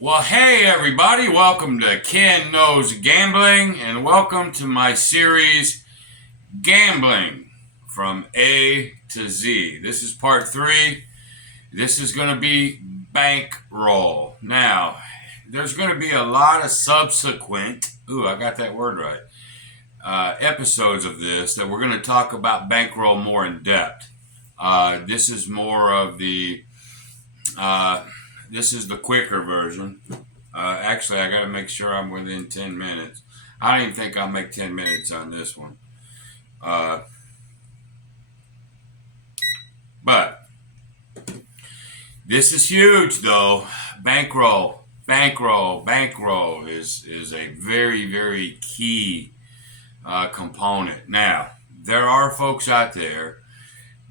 Well, hey everybody, welcome to Ken Knows Gambling and welcome to my series Gambling from A to Z. This is part 3. This is going to be bankroll. Now, there's going to be a lot of subsequent, I got that word right, episodes of this that we're going to talk about bankroll more in depth. This is more of uh, this is the quicker version. Actually, I got to make sure I'm within 10 minutes. I don't even think I'll make 10 minutes on this one. Uh, but this is huge, though. Bankroll is a very, very key component. Now, there are folks out there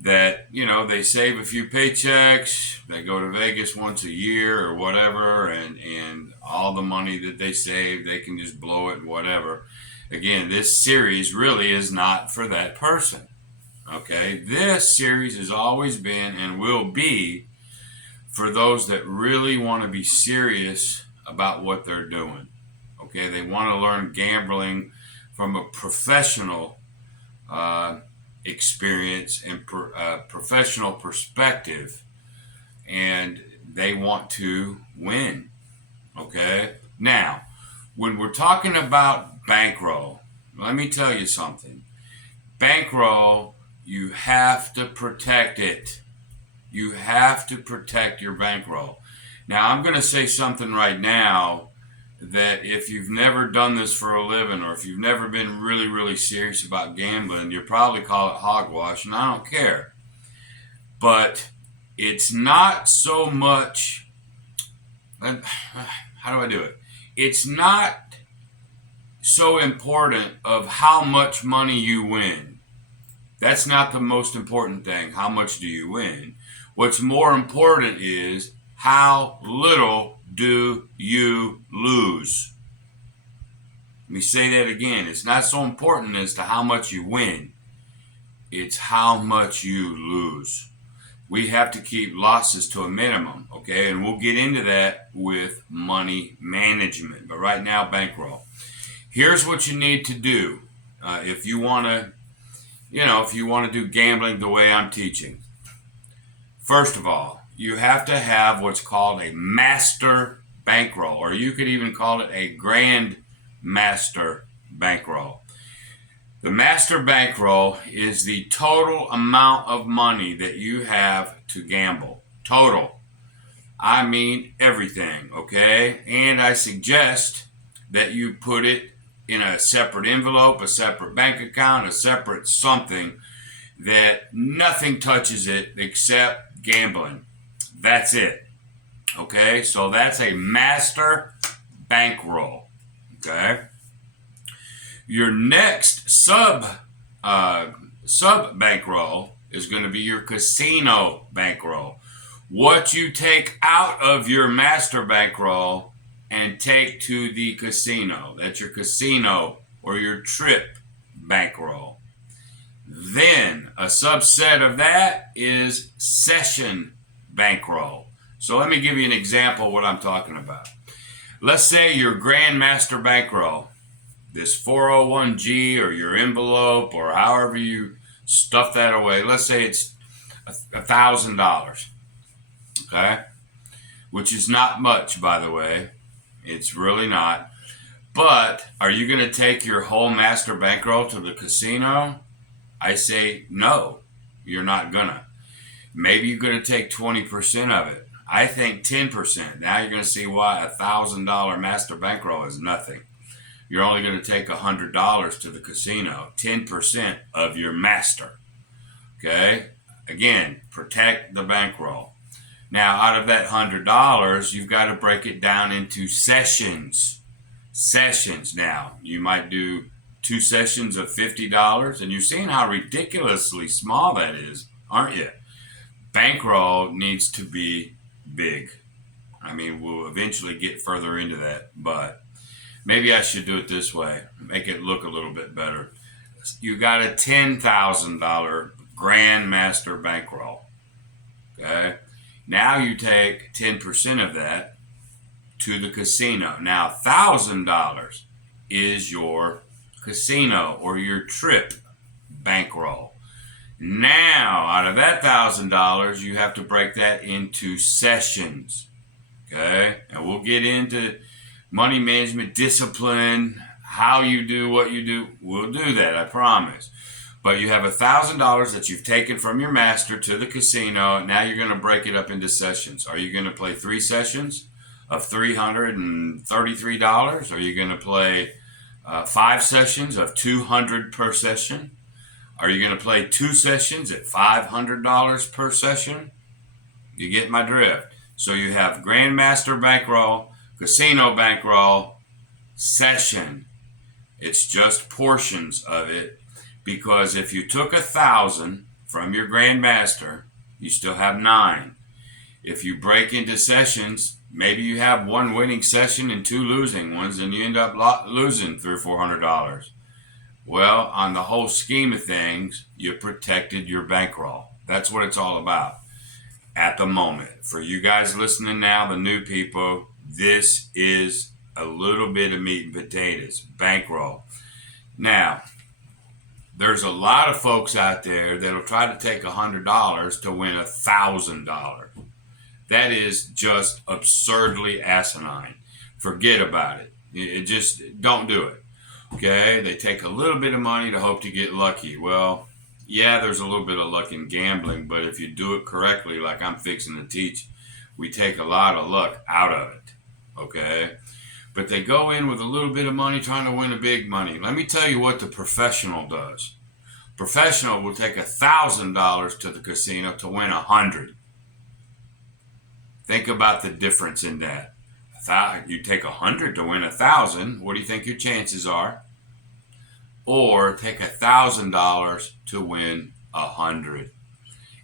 that, they save a few paychecks, they go to Vegas once a year or whatever, and all the money that they save, they can just blow it and whatever. Again, this series really is not for that person. Okay? This series has always been and will be for those that really want to be serious about what they're doing. Okay? They want to learn gambling from a professional experience and professional perspective, and they want to win. Okay? Now, when we're talking about bankroll, let me tell you something. Bankroll, you have to protect it. You have to protect your bankroll. Now, I'm going to say something right now that if you've never done this for a living, or if you've never been really, really serious about gambling, you'll probably call it hogwash, and I don't care. But it's not so much, how do I do it? It's not so important of how much money you win. That's not the most important thing. How much do you win? What's more important is how little do you lose? Let me say that again. It's not so important as to how much you win. It's how much you lose. We have to keep losses to a minimum, okay? And we'll get into that with money management. But right now, bankroll. Here's what you need to do if you want to, if you want to do gambling the way I'm teaching. First of all, you have to have what's called a master bankroll, or you could even call it a grand master bankroll. The master bankroll is the total amount of money that you have to gamble. Total. I mean everything, okay? And I suggest that you put it in a separate envelope, a separate bank account, a separate something that nothing touches it except gambling. That's it. Okay? So that's a master bankroll. Okay? Your next sub bankroll is going to be your casino bankroll. What you take out of your master bankroll and take to the casino. That's your casino or your trip bankroll. Then a subset of that is session bankroll. So let me give you an example of what I'm talking about. Let's say your Grand Master bankroll, this 401g or your envelope or however you stuff that away, let's say it's $1,000, okay? Which is not much, by the way. It's really not. But are you going to take your whole master bankroll to the casino? I say no, you're not gonna. Maybe you're gonna take 20% of it. I think 10%. Now you're gonna see why $1,000 master bankroll is nothing. You're only gonna take $100 to the casino, 10% of your master. Okay? Again, protect the bankroll. Now, out of that $100, you've got to break it down into sessions. Sessions. Now, you might do 2 sessions of $50, and you're seeing how ridiculously small that is, aren't you? Bankroll needs to be big. I mean, we'll eventually get further into that, but maybe I should do it this way, make it look a little bit better. You got a $10,000 Grand Master bankroll. Okay? Now you take 10% of that, to the casino. Now, $1,000 is your casino or your trip bankroll. Now, out of that $1,000, you have to break that into sessions. Okay? And we'll get into money management discipline, how you do what you do. We'll do that, I promise. But you have $1,000 that you've taken from your master to the casino. Now you're going to break it up into sessions. Are you going to play 3 sessions of $333? Are you going to play 5 sessions of $200 per session? Are you going to play 2 sessions at $500 per session? You get my drift. So you have Grandmaster Bankroll, Casino Bankroll, Session. It's just portions of it, because if you took 1,000 from your Grandmaster, you still have 9. If you break into sessions, maybe you have 1 winning session and 2 losing ones, and you end up losing $300 or $400. Well, on the whole scheme of things, you protected your bankroll. That's what it's all about at the moment. For you guys listening now, the new people, this is a little bit of meat and potatoes, bankroll. Now, there's a lot of folks out there that'll try to take $100 to win $1,000. That is just absurdly asinine. Forget about it. It just, don't do it. Okay? They take a little bit of money to hope to get lucky. Well, yeah, there's a little bit of luck in gambling, but if you do it correctly, like I'm fixing to teach, we take a lot of luck out of it. Okay? But they go in with a little bit of money trying to win a big money. Let me tell you what the professional does. Professional will take $1,000 to the casino to win 100. Think about the difference in that. You take 100 to win 1,000. What do you think your chances are? Or take $1,000 to win 100.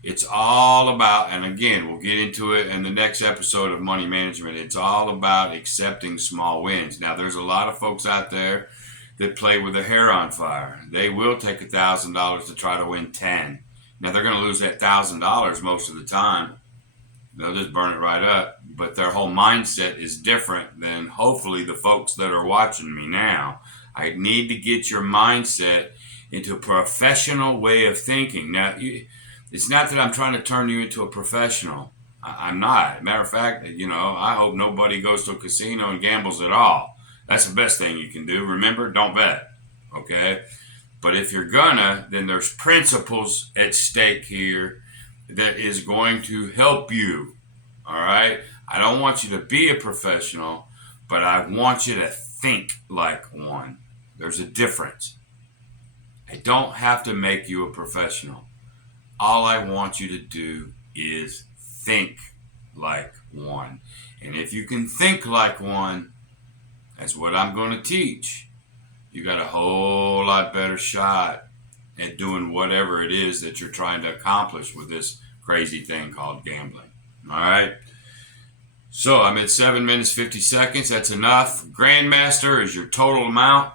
It's all about, and again, we'll get into it in the next episode of Money Management. It's all about accepting small wins. Now, there's a lot of folks out there that play with their hair on fire. They will take $1,000 to try to win 10. Now, they're going to lose that $1,000 most of the time. They'll just burn it right up. But their whole mindset is different than hopefully the folks that are watching me now. I need to get your mindset into a professional way of thinking. Now, it's not that I'm trying to turn you into a professional. I'm not. Matter of fact, I hope nobody goes to a casino and gambles at all. That's the best thing you can do. Remember, don't bet. Okay? But if you're gonna, then there's principles at stake here that is going to help you. All right? I don't want you to be a professional, but I want you to think like one. There's a difference. I don't have to make you a professional. All I want you to do is think like one. And if you can think like one, that's what I'm going to teach. You got a whole lot better shot at doing whatever it is that you're trying to accomplish with this crazy thing called gambling. All right? So I'm at 7 minutes, 50 seconds. That's enough. Grandmaster is your total amount.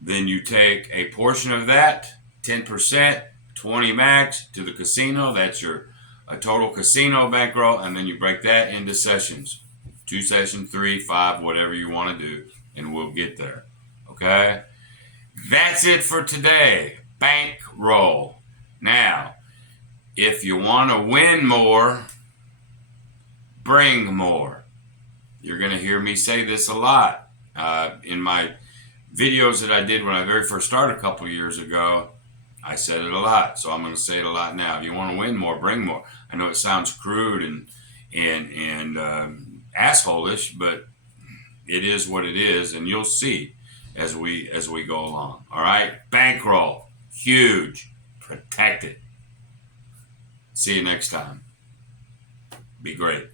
Then you take a portion of that, 10%, 20 max to the casino. That's your total casino bankroll. And then you break that into sessions. 2 sessions, 3, 5, whatever you want to do. And we'll get there. Okay? That's it for today. Bankroll. Now, if you want to win more, bring more. You're going to hear me say this a lot. In my videos that I did when I very first started a couple years ago, I said it a lot, so I'm going to say it a lot now. If you want to win more, bring more. I know it sounds crude and asshole-ish, but it is what it is, and you'll see as we go along. All right? Bankroll. Huge. Protect it. See you next time. Be great.